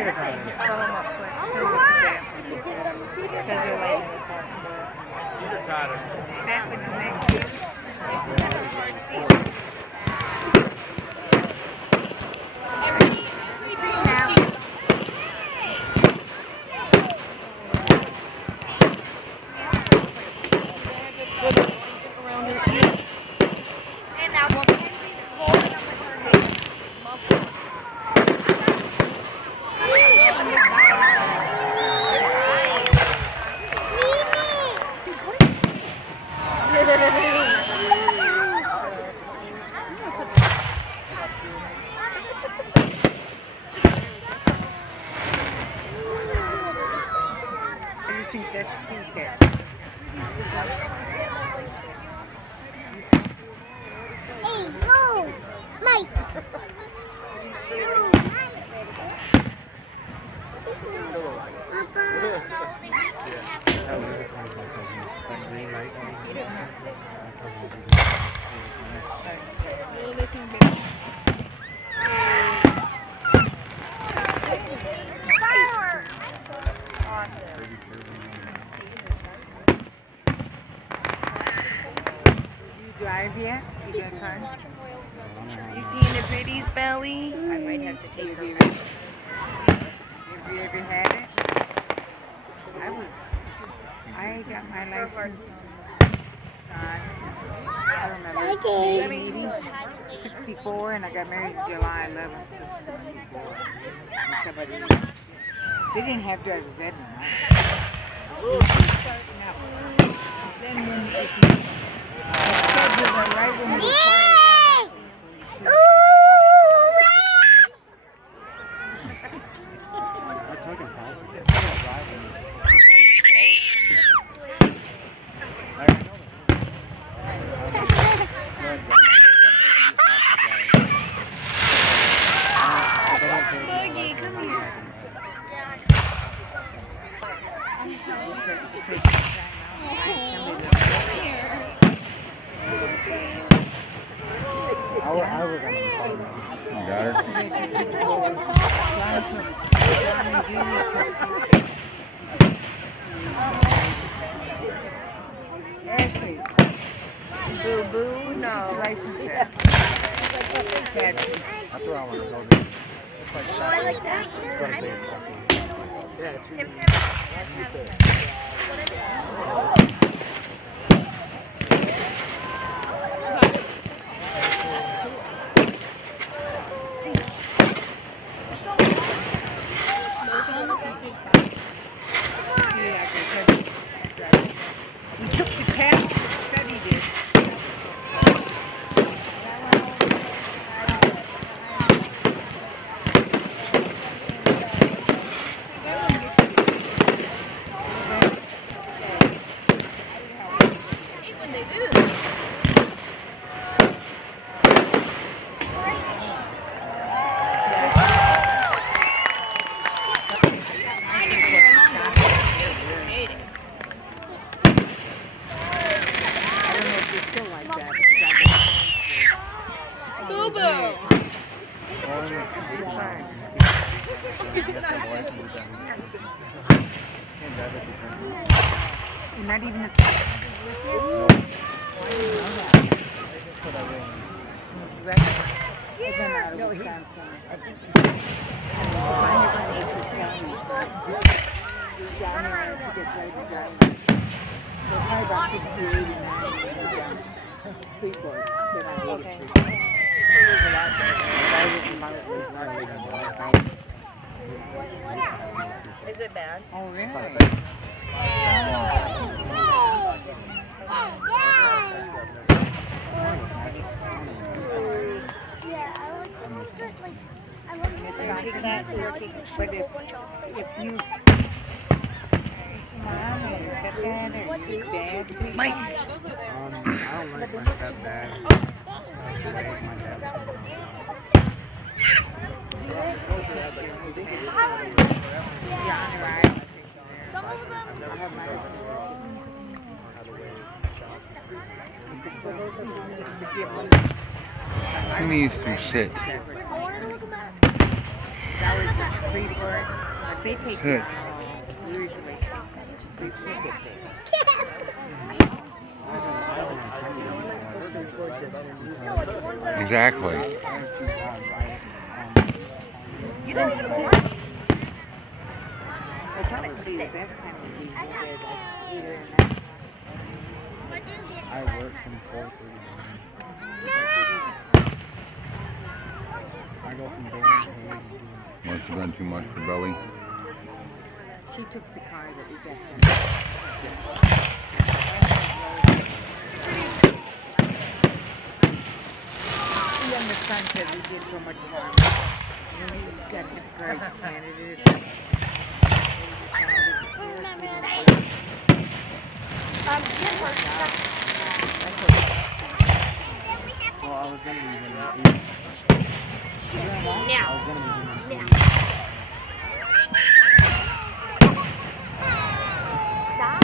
Fill them up quick. Because they're lighting this up. That would and now Mackenzie's holding them with her hand. I just think that's cute there. Hey, go! Mike! Drive yet? You got a car? You seeing the pretty's belly? I might have to take her. Have you ever had it? I got my license on, I don't remember, maybe 64, and I got married July 11th of 64. And somebody, they didn't have driver's ed in mine. Then when the schedule went right when we were Boogie, come here. I was on the phone. Got her? Ashley, Boo boo? No. license there. That's where I want to go. It's like I like that. yeah, it's Tim Tim? We took the test, studied it. You're not even a No, Wisconsin. Mine is on Acres County. Down there to get driver driving. They're probably about 60 or 80 miles down Freeport. They're not 83. There's a lot there. Is it bad? Oh, really? Take that working. But if you mom or stepdad or your dad, Mike! I don't like my stepdad. I should like my dad. John or I. Some of them. Give me some shit. I wanted to look at that. That was free for it. But they take Sit. usually free ticket there. Exactly. You don't sit. They're trying to see the best time to be there, like either in that. I work from 4:30 I go from there to Must have done too much for Belly. She took the car that we got from. The youngest son said we did so much harm. When he got his car, he just handed it. Well, I was gonna be doing that. I was gonna be doing that. Stop.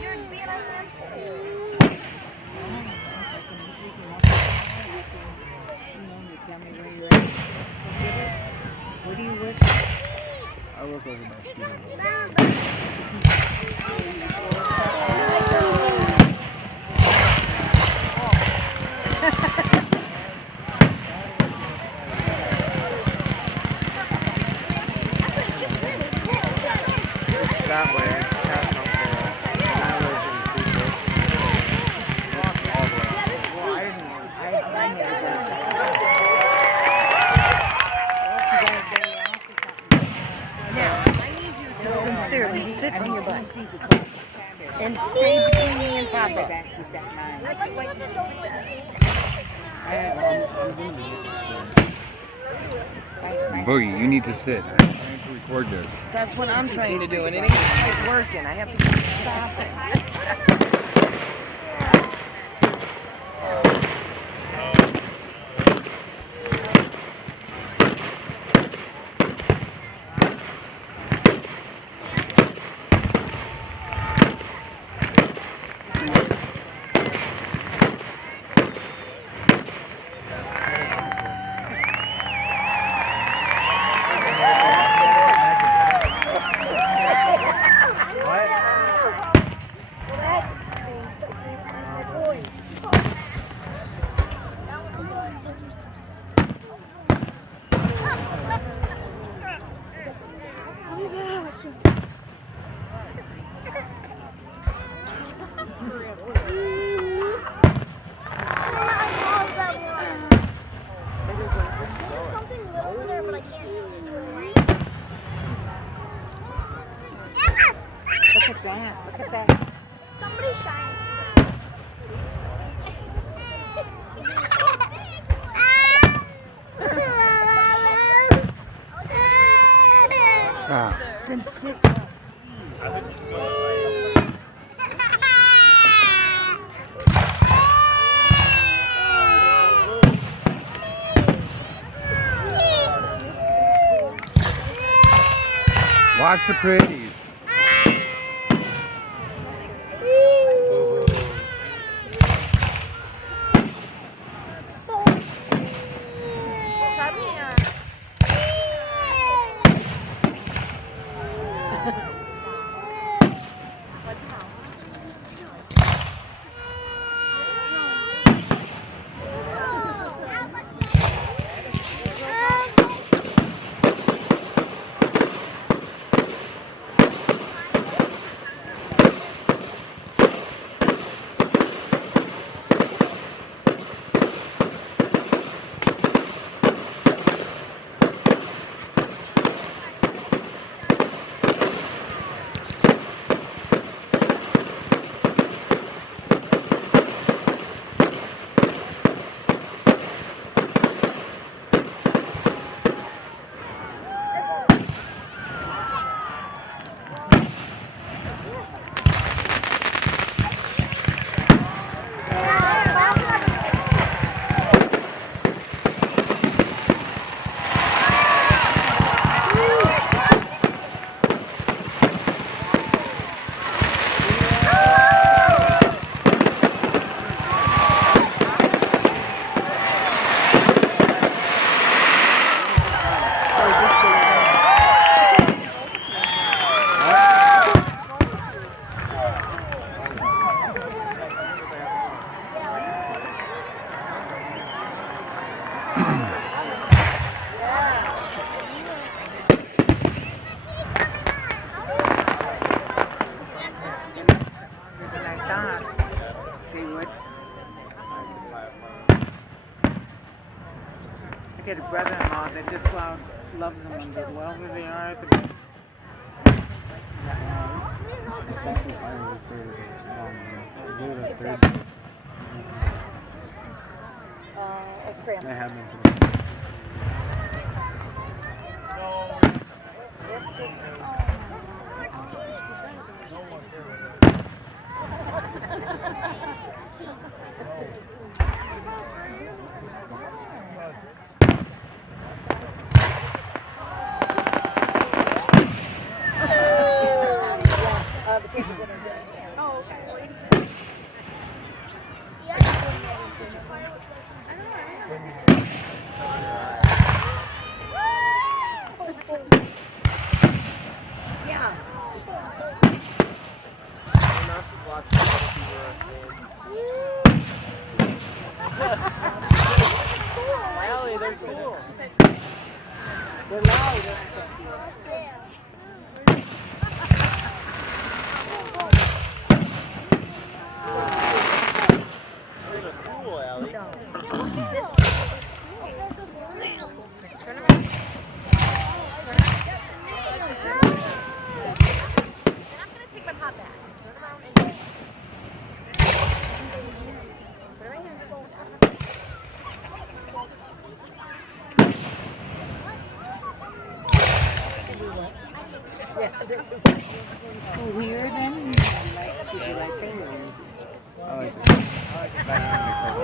You're being a You tell me where you're at. What do you work? I work over by Cedar That way, that's not there. And I live in Cedar. All the way. Well, I never go. Now, I need you to sincerely sit on your butt and stay between me and Papa. Boogie, you need to sit. I'm trying to record this. That's what I'm trying to do, and it ain't quite working. I have to keep stopping. Look at that. Look at that. Somebody's shining. Ah. Then sit. Watch the pretties. Than I thought they would. I got a brother-in-law that just loves them when they wherever they are. Stockton fireworks are they're the third. A scramble. They have been today. The papers that are doing it. Oh, okay. Well, you can Yeah. Allie, they're cool. They're loud. They're cool, Allie. turn around. I'm gonna take my pot back. Turn around and put it right here. School here then? Did you like them? I like it better than the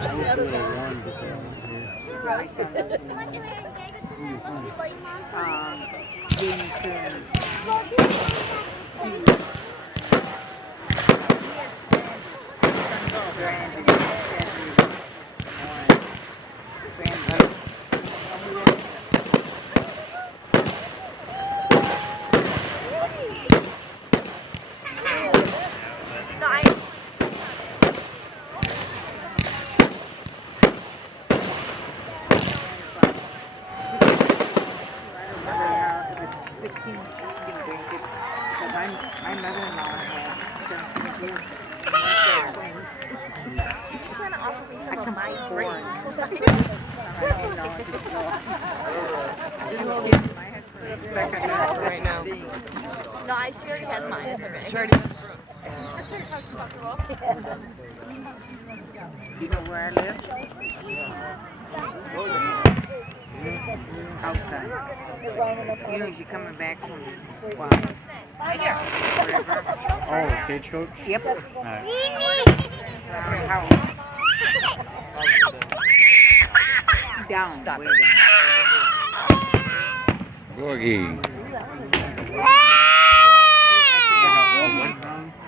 I wish they were warm, but they're not here. My son, didn't No, I. My mother-in-law had She keeps trying to offer me some of my four. Right now. No, she already has mine. It's okay. She already You know where I live? Outside. You know, you're coming back from, wow, Right here. wherever. Oh, stagecoach? Yep. Alright. House. Down. Stop way it. down. Boogie.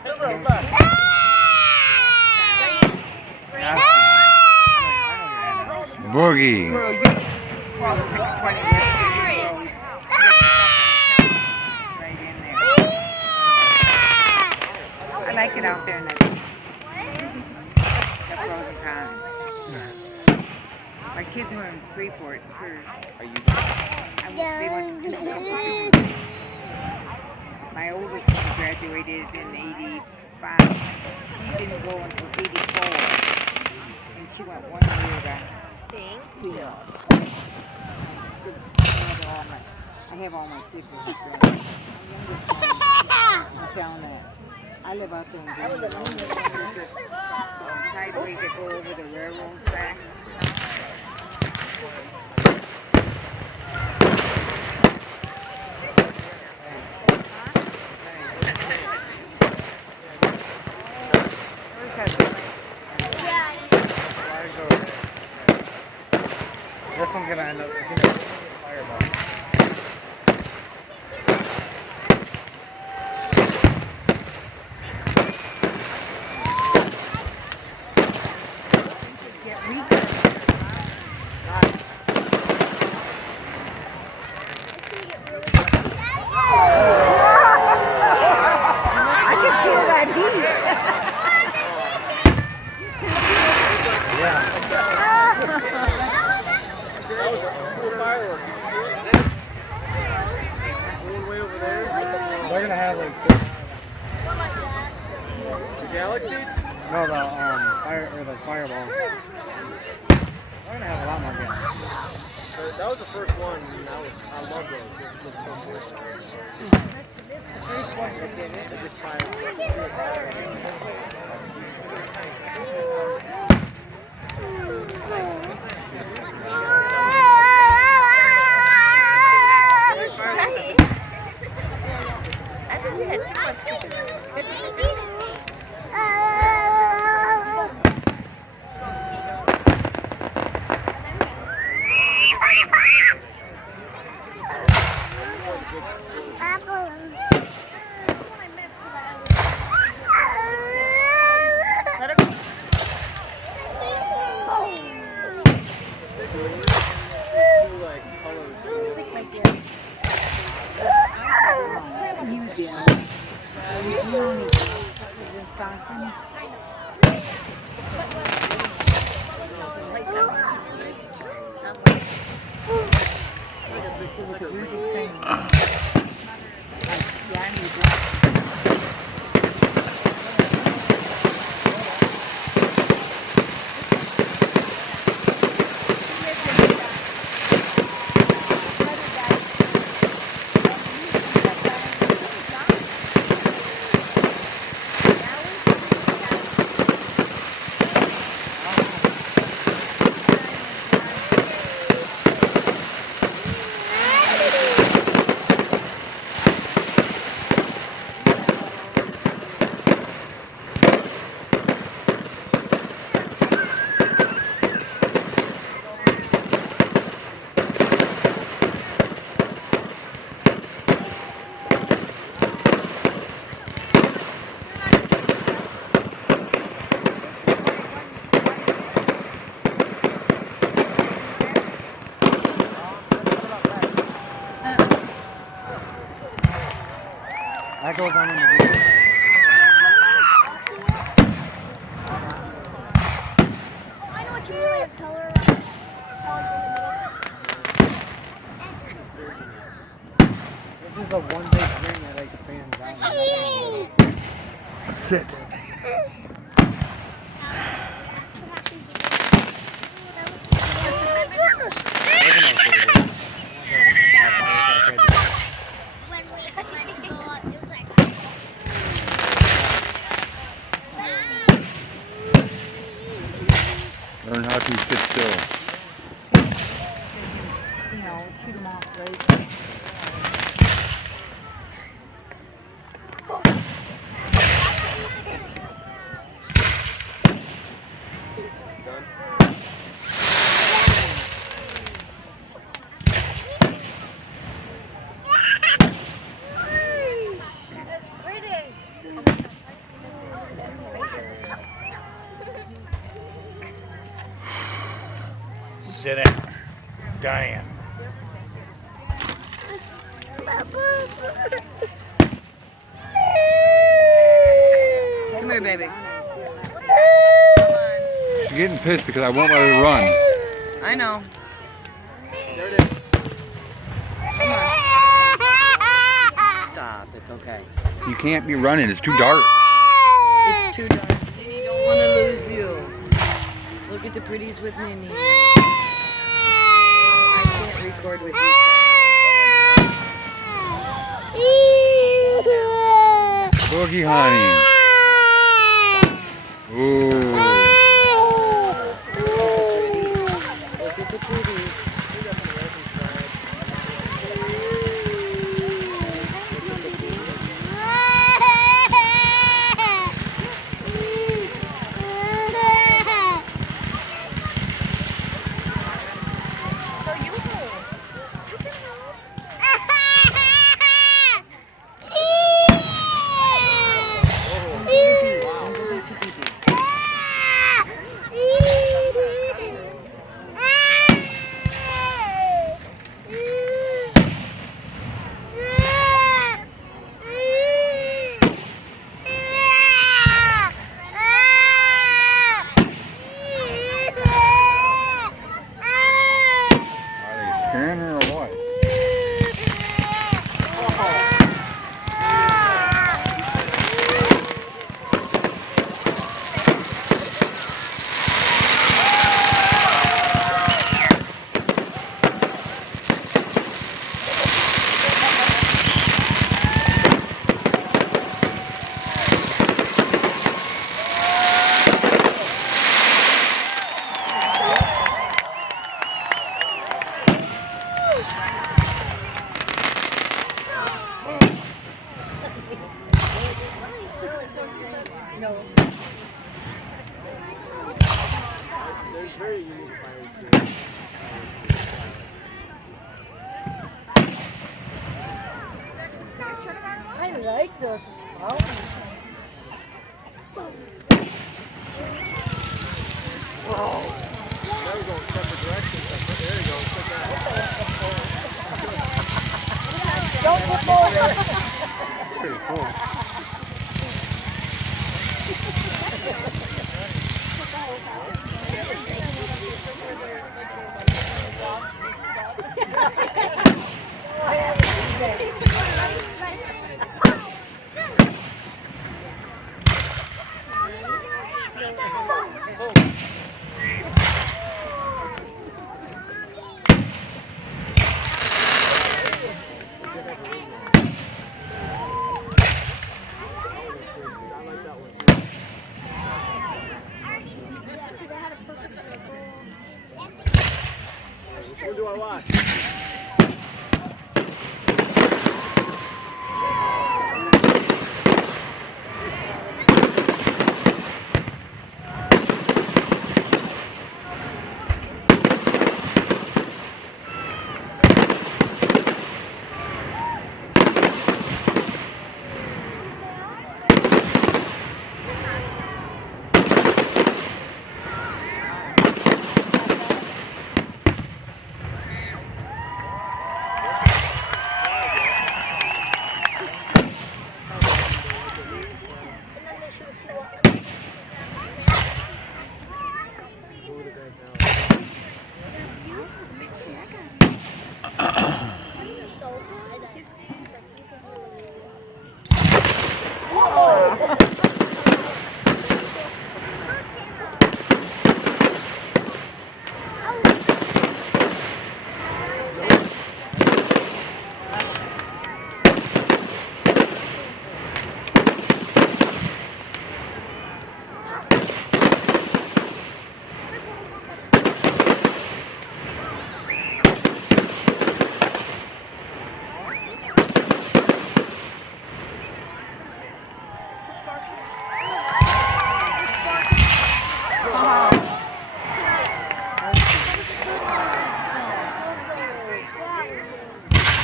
Look, look. Boogie. 620 right in there. I like it out there in the frozen ponds. My kids were in Freeport first. They went to Stockton. My oldest one graduated in 85. She didn't go until 84. And she went 1 year back. Thank Yeah. I have all my kids in this room. I'm down there. I live out there in Greenville. Sideways that go over the railroad track. This one's gonna end up fireball. I can feel that heat. They're gonna have like What like that? the galaxies. No, the fireballs. They're gonna have a lot more galaxies. That was the first one. And I love those. It looked so cool. The first one that did it. They just fire. Right. I think we had too much chicken. Let her go. Two like colors. You did. You only in Stockton. You're just saying. Yeah, I need that. That goes on in the video. I know what you mean, like a color. This is the one big ring that like spans out. Sit. Learn how to sit still. You know, shoot them off right. That's pretty. Sit down. Diane. Come here, baby. She's getting pissed because I won't let her run. I know. Stop. It's okay. You can't be running. It's too dark. It's too dark. Mimi, don't want to lose you. Look at the pretties with Mimi. I can't record with you. Boogie, honey. Ooh. Look at the pretties. know. There's very unique fires here. I like those mountains. Now we're going separate directions. There you go. Check that out. Don't flip over. That's pretty cool. I like that one. Yeah, because I had a perfect circle. Which one do I watch? And then they shoot a few up. Move it back now. So high that it's like you can literally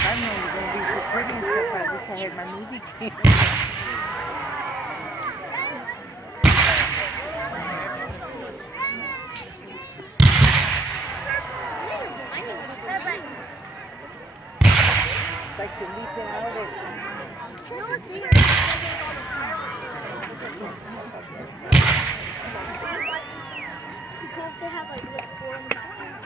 I know you're going to be so pretty and stuff. I wish I had my movie camera. It's like you're leaping out of it. No, it's here. Because they have like 4 in the background.